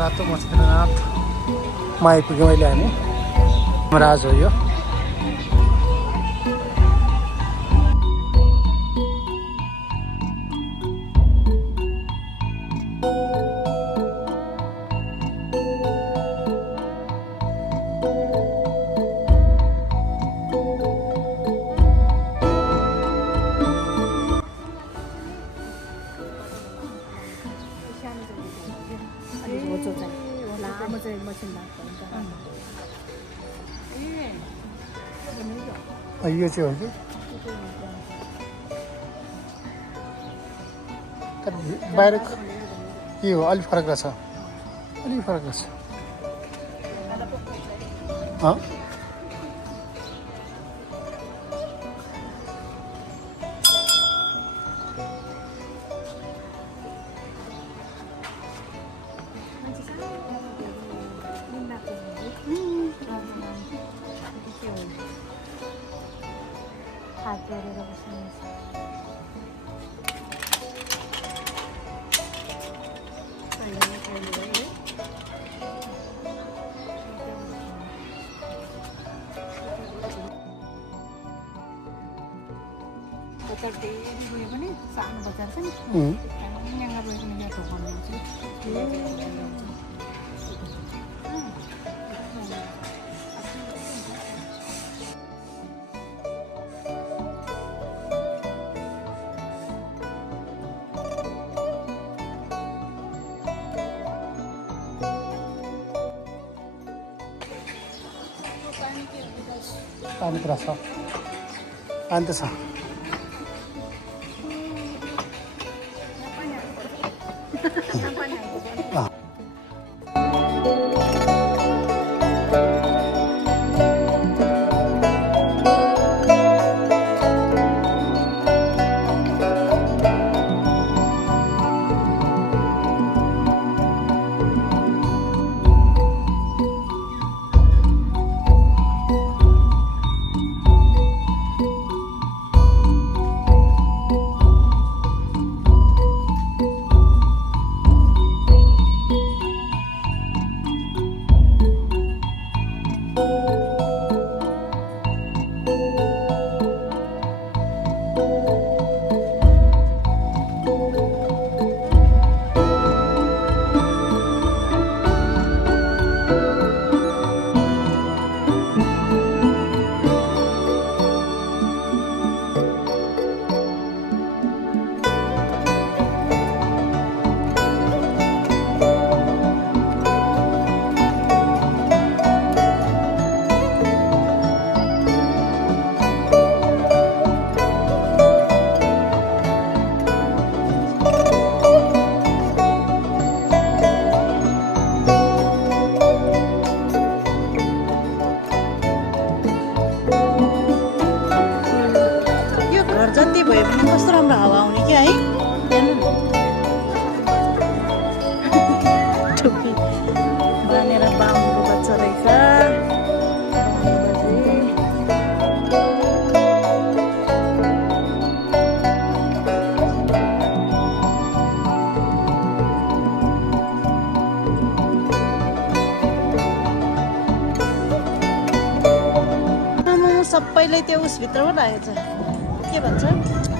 रातो मछेन्द्रनाथ मा आइपुग्यौँ अहिले हामी। राज हो यो। यो चाहिँ हो कि बाहिर के हो अलिक फरक रहेछ, अलिक फरक रहेछ। बजार डेली गयो भने सानो बजार छ नि यहाँ गयो भने यहाँ ठोक्नु पानी पुरा छ, पानी त छ। जति भयो भने कस्तो राम्रो हावा आउने क्या है। टोपी बनेर बाहुनको बच्चा रहेछ। सबैले त्यो उसभित्र पो राखेको छ, के भन्छ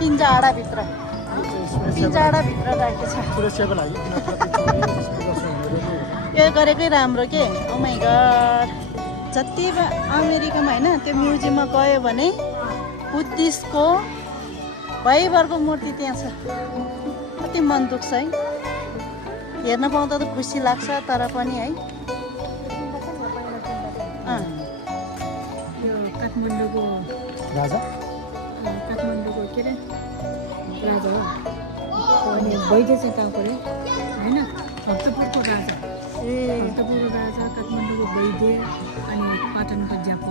पिन्जाडाभित्र, पिन्जाडाभित्र राखेको छ। सुरक्षाको लागि यो गरेकै राम्रो के। ओ माइ गॉड, जति अमेरिकामा होइन त्यो म्युजियममा गयो भने बुद्धिस्टको भैभरको मूर्ति त्यहाँ छ। कति मन दुख्छ है, हेर्न पाउँदा त खुसी लाग्छ तर पनि है। यो काठमाडौँको राजा, काठमाडौँको के अरे राजा हो, अनि वैद्य चाहिँ कहाँको अरे होइन, भक्तपुरको राजा। भक्तपुरको राजा, काठमाडौँको वैद्य, अनि पाटनको ज्यापो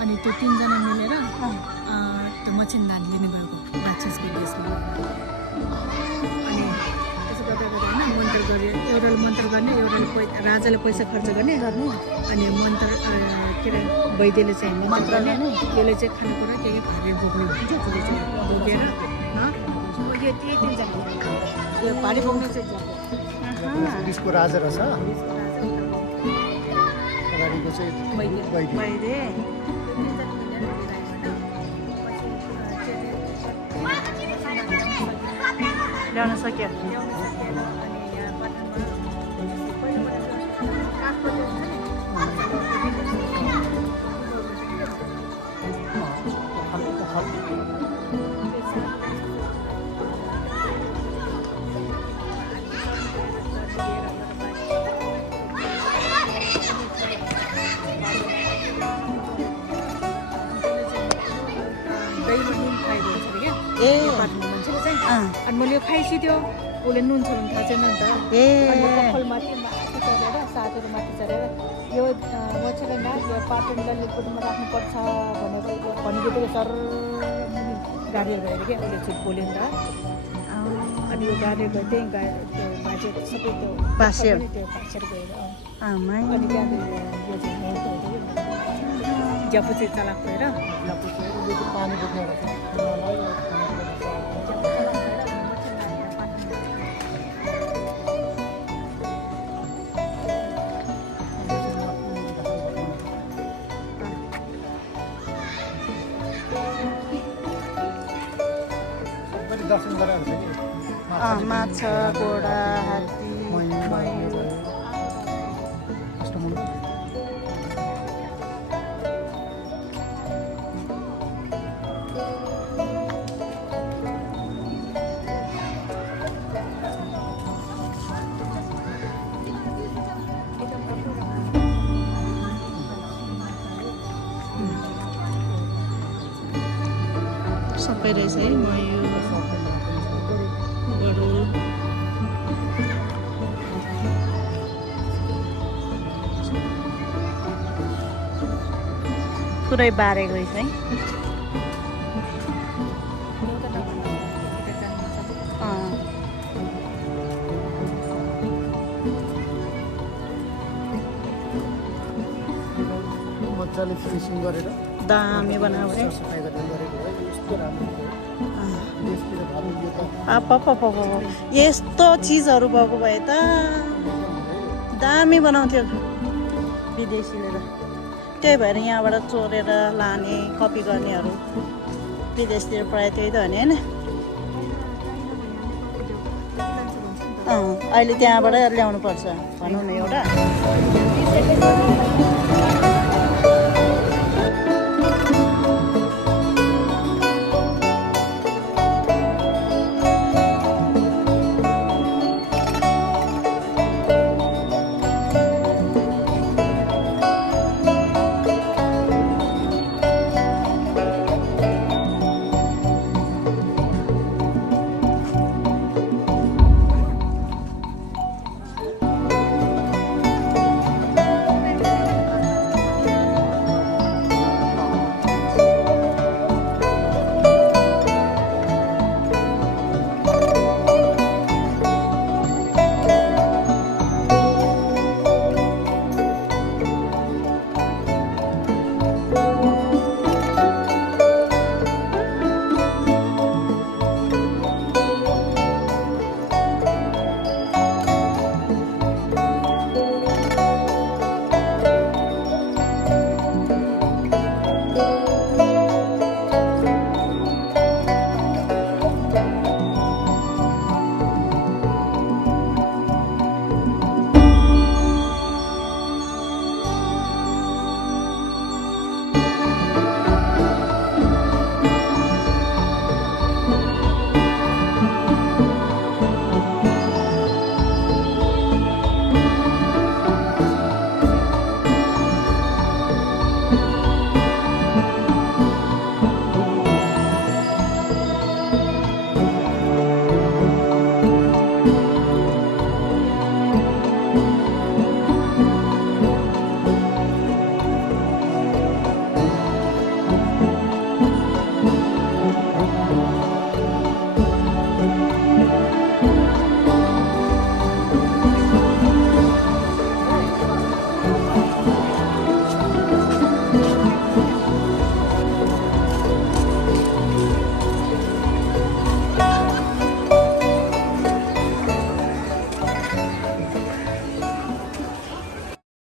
अनि त्यो तिनजना मिलेर त्यो मछिन्दान लिनु गएको राक्षसको देशमा। अनि त्यसो गर्दा गर्दा होइन मन्त्र गऱ्यो, एउटाले मन्त्र गर्ने, एउटाले राजाले पैसा खर्च गर्ने, अनि मन्त्र के अरे वैद्यले चाहिँ मन्त्र गर्ने, त्यसले चाहिँ खानेकुरा के भारी बोक्नु बोकेर यो भारी बोक्ने चाहिँ डिस्को राजा रहेछ अगाडिको चाहिँ बैदी मैले ल्याउन सक्यो ए अनि मैले यो खाइसिध्यो उसले नुन छोड्नु थाहा छैन नि त ए कपाल माथि चढेर साथीहरू माथि चढेर यो मच्छरलाई ना यो पाटन ललितपुरमा राख्नुपर्छ भनेको भनिदिएको सर गाडी गएर क्या उसले छुट बोल्यो नि त अनि यो गाडी गयो त्यही त्यो बाजे सबै त्यो बास्यो त्यो बासेर गएर आमा अनि त्यहाँदेखि यो चाहिँ ज्यापु चाहिँ चलाक भएर पानी बोक्ने दर्शन गरेर माछा घोडा हात्ती मयूर सबै रहेछ है मयूर गरुड पुरै बारेको रहेछ है मजाले फिनिसिङ गरेर दामी बनाएको सफाइ गरेर गरेको है यस्तो राम्रो देशतिर भानु यो त यस्तो चिजहरू भएको भए त दामी बनाउँथ्यो विदेशीले त त्यही भएर यहाँबाट चोरेर लाने कपी गर्नेहरू विदेशतिर प्रायः त्यही त हो नि होइन अहिले त्यहाँबाट ल्याउनु पर्छ भनौँ न एउटा